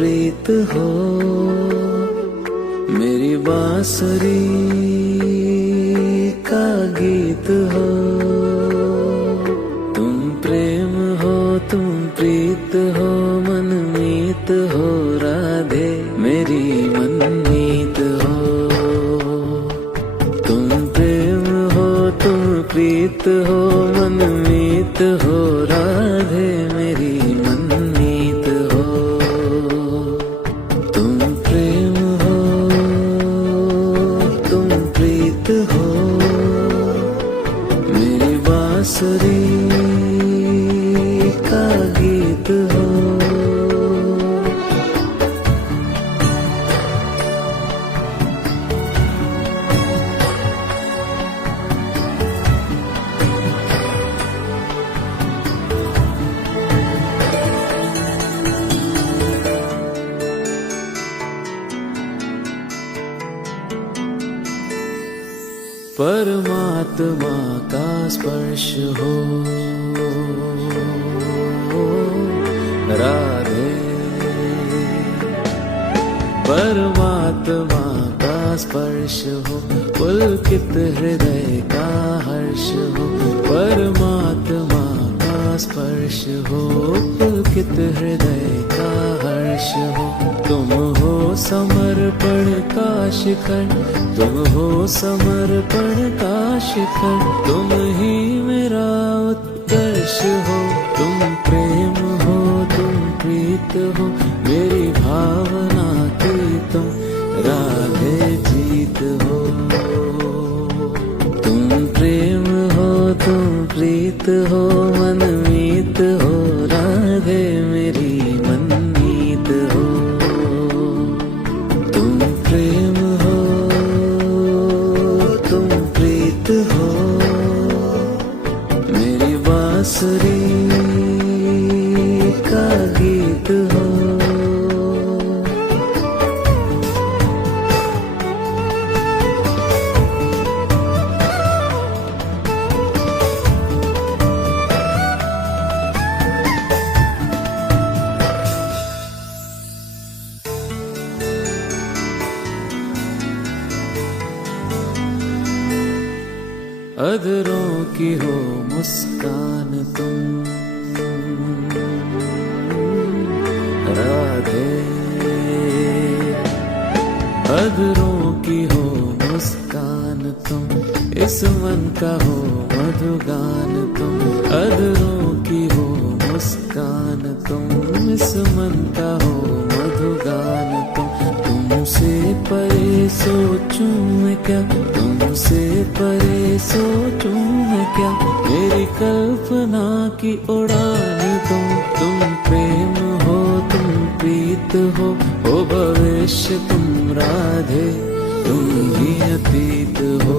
प्रीत हो, मेरी बांसुरी का गीत हो। तुम प्रेम हो, तुम प्रीत हो, मनमीत हो राधे मेरी मनमीत हो। तुम प्रेम हो, तुम प्रीत हो, मनमीत हो राधे मेरी मनमीत हो। तुम प्रेम हो, तुम प्रीत हो, मेरी बांसुरी का गीत हो। परमात्मा का स्पर्श हो राधे, परमात्मा का स्पर्श हो, पुलकित हृदय का हर्ष हो। परमात्मा का स्पर्श हो, पुलकित हृदय का हर्ष हो। तुम हो समर्पण का शिखर, तुम हो समर्पण का शिखर, तुम ही मेरा उत्कर्ष हो। तुम प्रेम हो, तुम प्रीत हो, मेरी भावना की तुम राधे जीत हो। तुम प्रेम हो, तुम प्रीत हो, मनमीत हो राधे मेरी मनमीत हो। तुम प्रेम हो, तुम प्रीत हो, मेरी बांसुरी का गीत हो। अधरों की हो मुस्कान तुम राधे, अधरों की हो मुस्कान तुम, इस मन का हो मधुगान तुम। अधरों की हो मुस्कान तुम, इस मन का हो मधुगान तुम। तुमसे परे सोचूं मैं क्या, तुमसे परे सोचूं मैं क्या, मेरी कल्पना की उड़ान तुम प्रेम हो, तुम प्रीत हो भविष्य तुम राधे, तुम ही अतीत हो।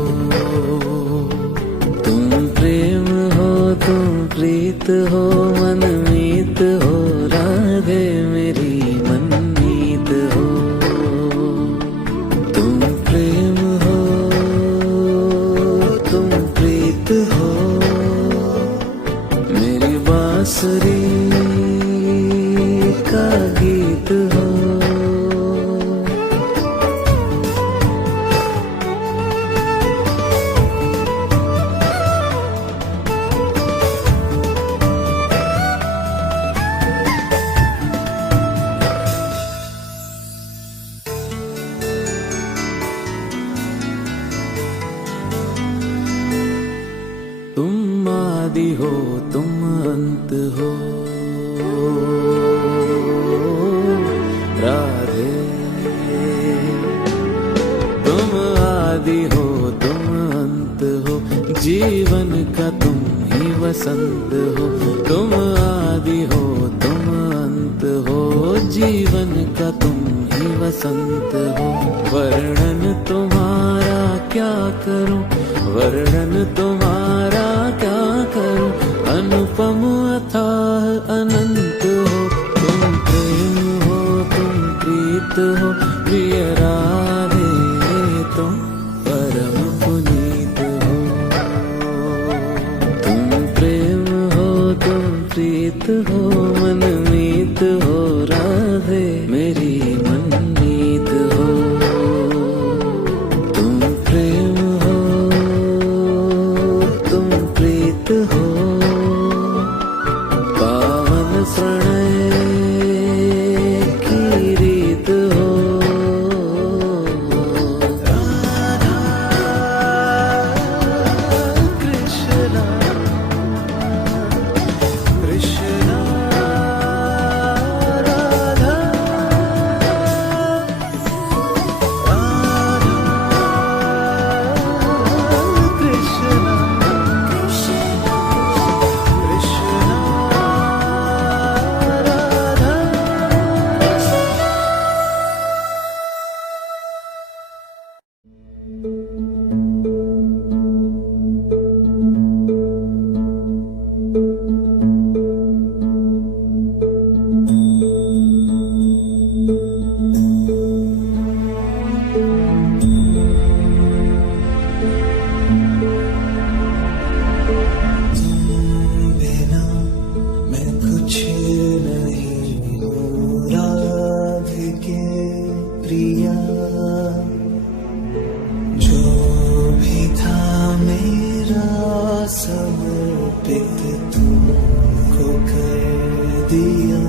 तुम प्रेम हो, तुम प्रीत हो, मनमीत हो राधे मेरी मनमीत हो। तुम प्रेम हो, तुम प्रीत हो, मेरी बांसुरी का गीत हो। तुम आदि हो, तुम अंत हो राधे। तुम आदि हो, तुम अंत हो, जीवन का तुम ही वसंत हो। तुम आदि हो, तुम अंत हो, जीवन का तुम ही वसंत हो। वर्णन तुम्हारा क्या करूं, वर्णन तुम्हारा क्या करूं, अनुपम अथाह अनंत हो। तुम प्रेम हो, तुम प्रीत हो, प्रिय राधे तुम परम पुनीत हो। तुम प्रेम हो, तुम प्रीत हो, मनमीत हो राधे मेरी प्रिया, जो भी था मेरा समर्पित तुमको कर दिया।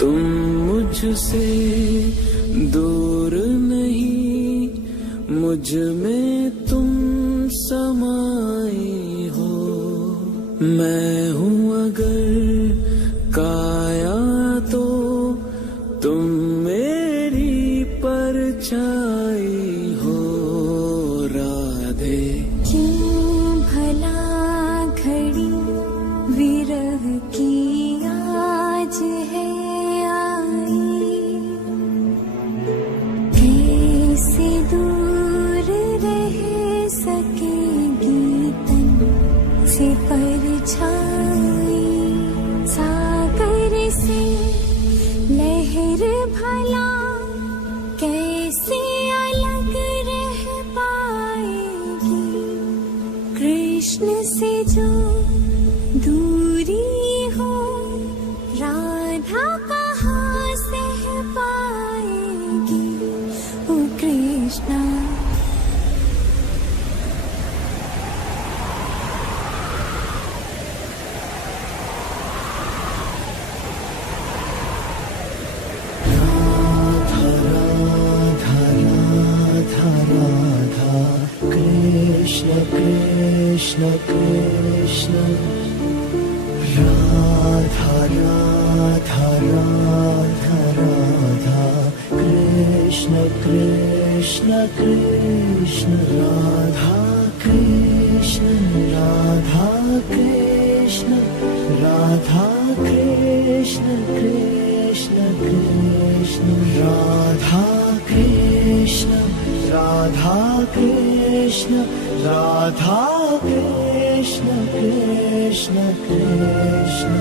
तुम मुझसे दूर नहीं, मुझ में तुम समाई हो। मैं हूँ अगर काया तो तुम मेरी परछाई हो। राधे क्यों भला घड़ी विरह की आज है आई, कैसे दूर रह सकेगी तन से परछाई। सागर से लहर भला कैसे अलग रह पाएगी, कृष्ण से जो दूरी हो राधा कहाँ सह पाएगी। ओ कृष्णा कृष्ण कृष्ण कृष्ण, राधा राधा राधा राधा, कृष्ण कृष्ण कृष्ण, राधा कृष्ण राधा कृष्ण, राधा कृष्ण कृष्ण कृष्ण, राधा कृष्ण राधा कृष्ण, राधा कृष्ण कृष्ण कृष्ण।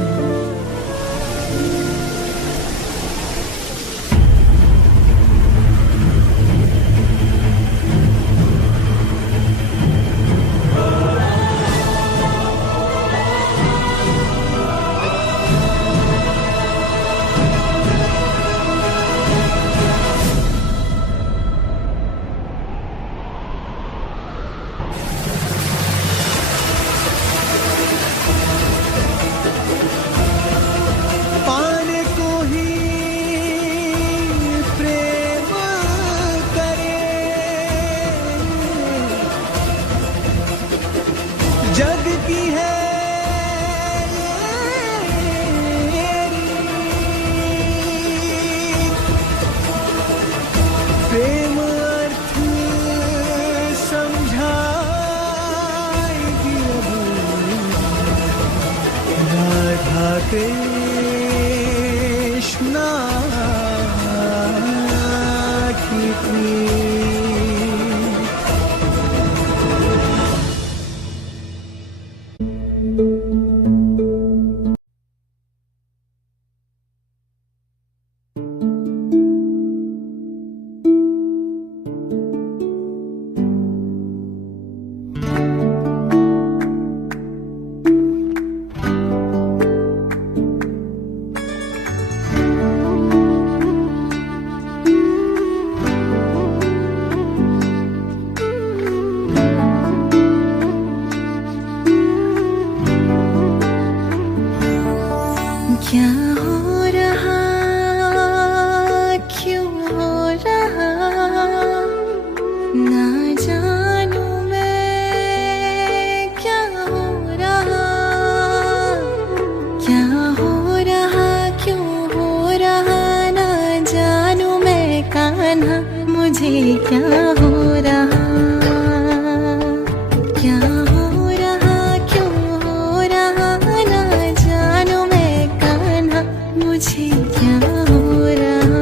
जग की है प्रेम अर्थ समझाएगी राधा कृष्णा की प्रीत। क्या हो रहा, क्यों हो रहा, ना जानू मैं क्या हो रहा। क्या हो रहा, क्यों हो रहा, ना जानू मैं कान्हा, मुझे क्या हो रहा। क्या हो रहा, क्यों हो रहा, ना जानू मैं कान्हा, मुझे क्या हो रहा।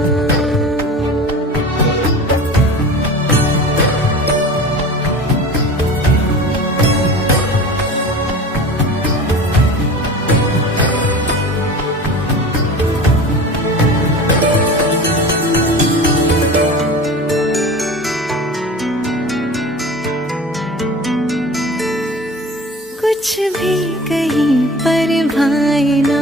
कुछ भी कहीं पर भाई ना,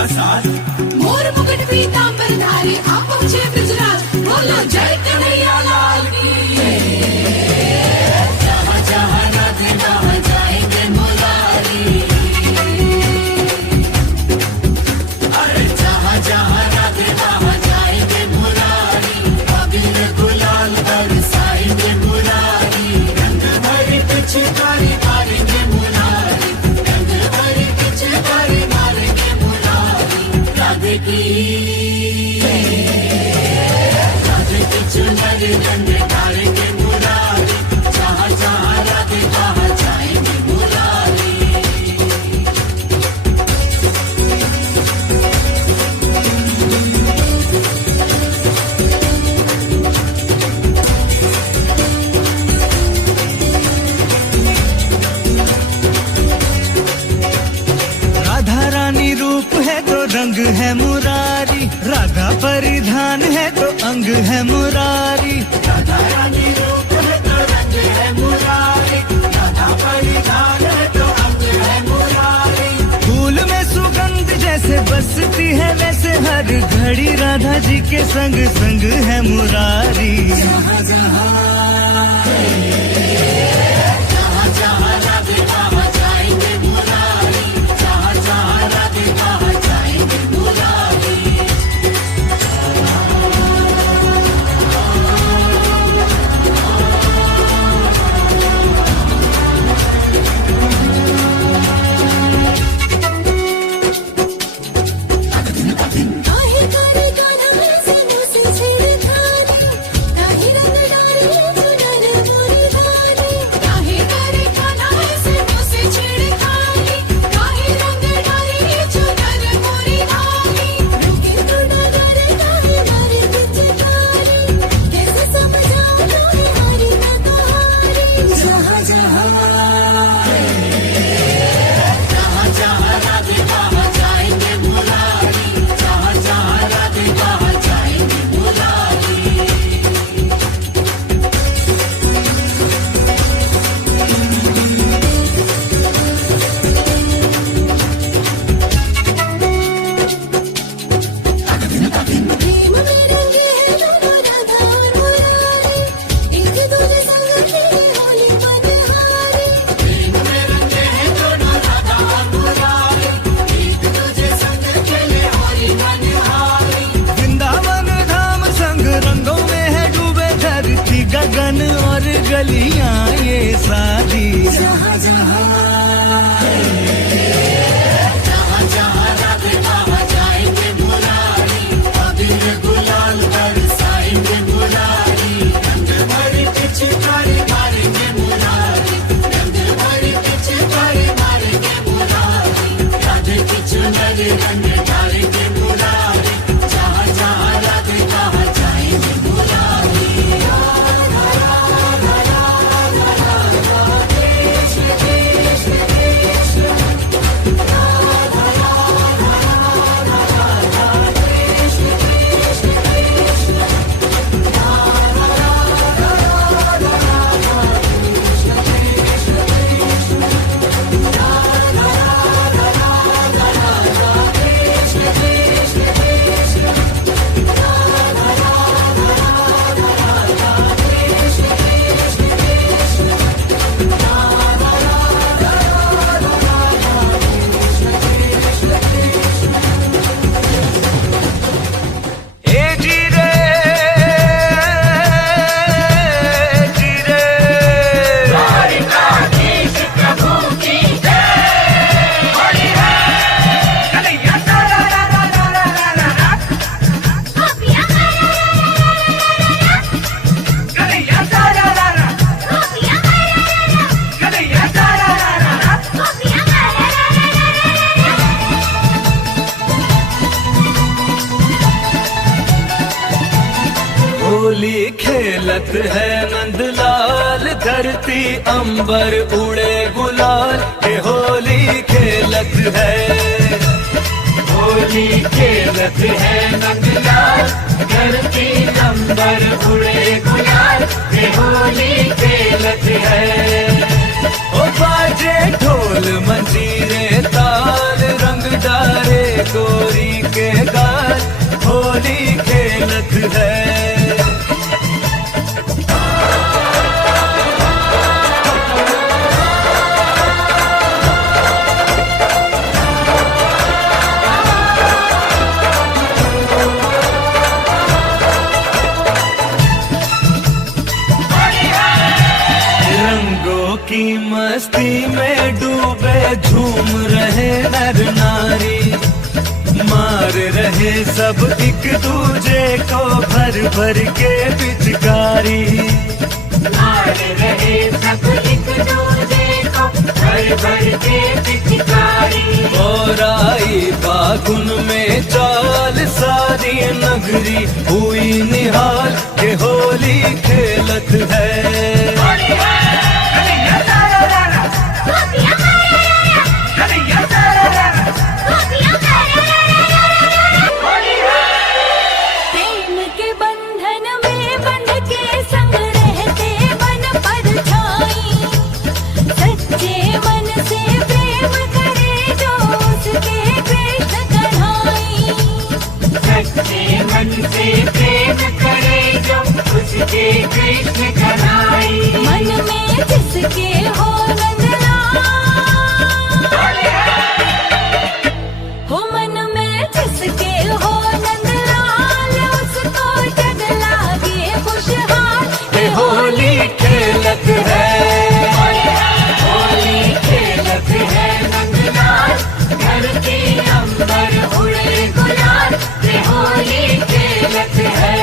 मोर मुकुट पीतांबर धारी आप पहुँचे ब्रजराज बोलो जय कन्हैया लाल की जहाँ जहाँ राधे वहाँ जाएंगे मुरारी अरे जहाँ जहाँ राधे वहाँ जाएंगे मुरारी अबीर गुलाल बरसाएंगे मुरारी रंग भरी पिचकारी मारेंगे मुरारी रंग भरी पिचकारी मारेंगे मुरारी राधे की चुनरी रंग डालेंगे मुरारी जहाँ जहाँ राधे वहाँ जाएंगे मुरारी राधा रानी रूप है तो रंग है मुरारी, राधा परिधान है तो अंग है मुरारी। राधा रानी रूप है तो रंग है मुरारी राधा परिधान है तो अंग है मुरारी फूल में सुगंध जैसे बसती है वैसे हर घड़ी राधा जी के संग संग है मुरारी। जहाँ जहाँ राधे वहाँ जाएंगे मुरारी जहाँ जहाँ राधे वहाँ जाएंगे मुरारी काहे करे कान्हा ऐसे मुझसे छेड़खानी काहे रंग डाले चुनर मोरी धानी काहे करे कान्हा ऐसे मुझसे छेड़खानी काहे रंग डाले चुनर मोरी धानी रुके तो न डरे काहे मारे पिचकारी कैसे समझाऊं है हारी न कहारी जहाँ जहाँ राधे वहाँ जाएंगे मुरारी जहाँ जहाँ राधे वहाँ जाएंगे मुरारी प्रेम में रंगे हैं दोनों राधा और मुरारी एक दूजे संग खेले होली मनहारी प्रेम में रंगे हैं दोनों राधा और मुरारी एक दूजे संग खेले होली मनहारी वृंदावन धाम संग रंगों में है डूबे धरती गगन और गलियां ये सारी। जहाँ जहाँ राधे वहाँ जाएंगे मुरारी अबीर गुलाल बरसाएंगे मुरारी रंग भरी पिचकारी मारेंगे मुरारी रंग भरी पिचकारी मारेंगे मुरारी राधे की चुनरी रंग डालेंगे मुरारी जहाँ जहाँ राधे वहाँ जाएंगे मुरारी ए जी रे जी रे होली खेलत है नंदलाल धरती अंबर उड़े गुलाल ये होली खेलत है। होली खेलत है नंदलाल धरती अंबर उड़े गुलाल ये होली खेलत है। ओ बाजे ढोल मंजीरे ताल रंग सब एक दूजे को भर भर के पिचकारी, मार रहे सब एक दूजे को भर भर के पिचकारी। और आई फागुन में चाल सारी नगरी हुई निहाल के होली खेलत है। प्रेम के बंधन में बंध के संग रहते मन परछाई, सच्चे मन से प्रेम करे जो उसके कृष्ण कन्हाई। सच्चे मन से प्रेम करे जो उसके कृष्ण कन्हाई। मन में जिसके हो नंदलाल, हो मन में जिसके हो नंदलाल, उसको जग लागे खुशहाल के होली खेलत है। होली खेलत है नंदलाल, धरती अंबर उड़े गुलाल। ये होली खेलत है।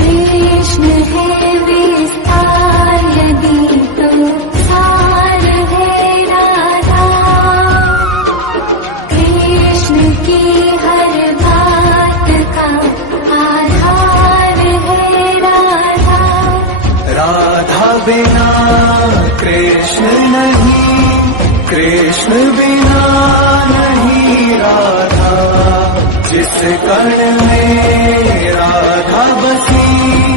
कृष्ण है विस्तार यदि तो सार है राधा। कृष्ण की हर बात का आधार है राधा। राधा बिना कृष्ण नहीं, कृष्ण बिना नहीं राधा। जिस कण में राधा बसी